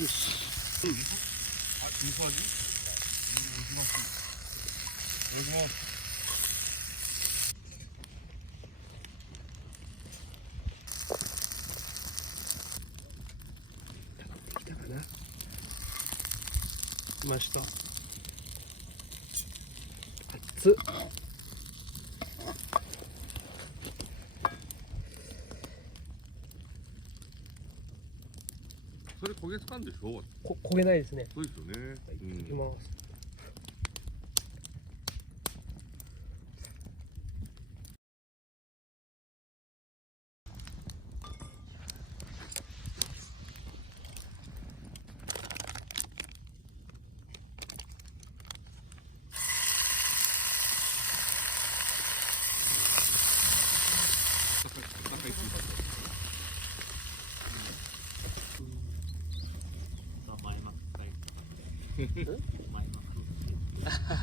よし。あ、味噌味？いきます。いただきます。来たかな。来ました。熱っ。それ焦げつかんでしょ？焦げないですね。そうですよね。はい、いただきます。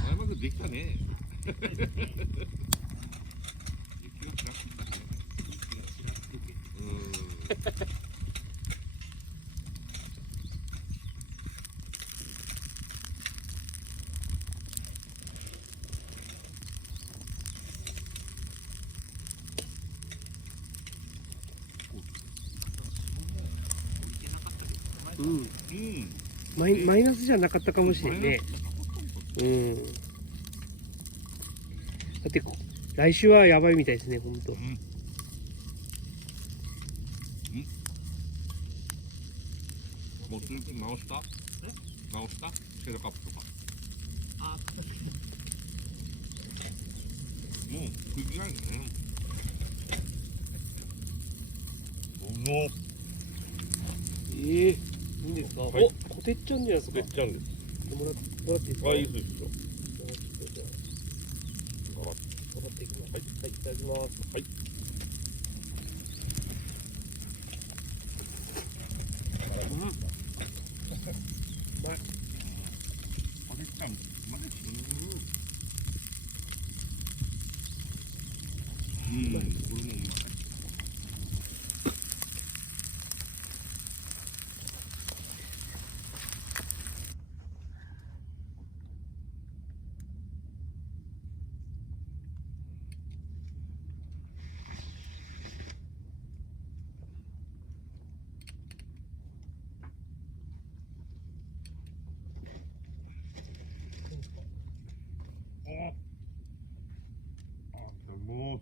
前までできたね。雪がちらついたね。うん。うん。マイナスじゃなかったかもしれんね。うん。だって来週はやばいみたいですね、ほんと。もう通勤直した？直した？シェドカップとか。もう食いづらいね。いいんですか。はいお、こてっちゃんじゃないですか。てっちゃんです。もらっていいですか。あ、いいですよ。じゃあもらっていきます。はい、いただきます。はい。うん。うまい。あれちゃん、うまいですね。これもうまい。もう。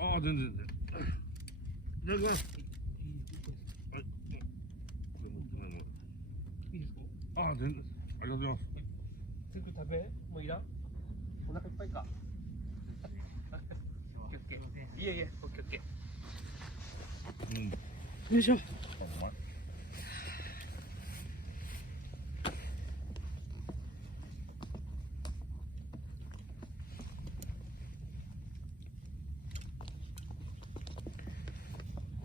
ああ、全然。いただきます。はい。これ持ってないの。いいですか。ああ、全然。ありがとうございます。すぐ食べ。もういらん。お腹いっぱいか。オッケーオッケー。いえいえ、オッケーオッケー。うん。よいしょ。あ、うまい。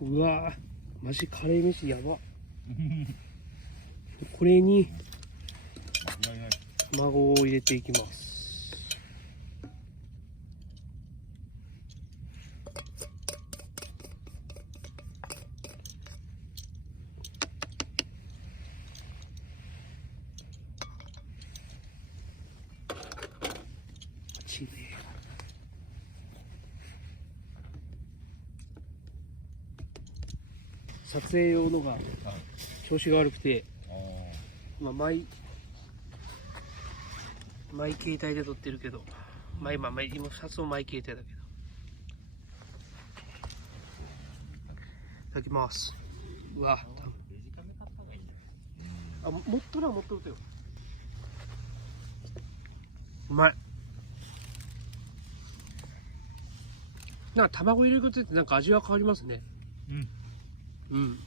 うわぁ、マジカレー飯やば。これに間違いない。卵を入れていきます。ちね。撮影用のが調子が悪くて、まあ、マイ携帯で撮ってるけど、今撮影マイ携帯だけど。いただきます。うわ、あ、持っとるよ。うまい。なんか卵入れることってなんか味は変わりますね。うん。うん。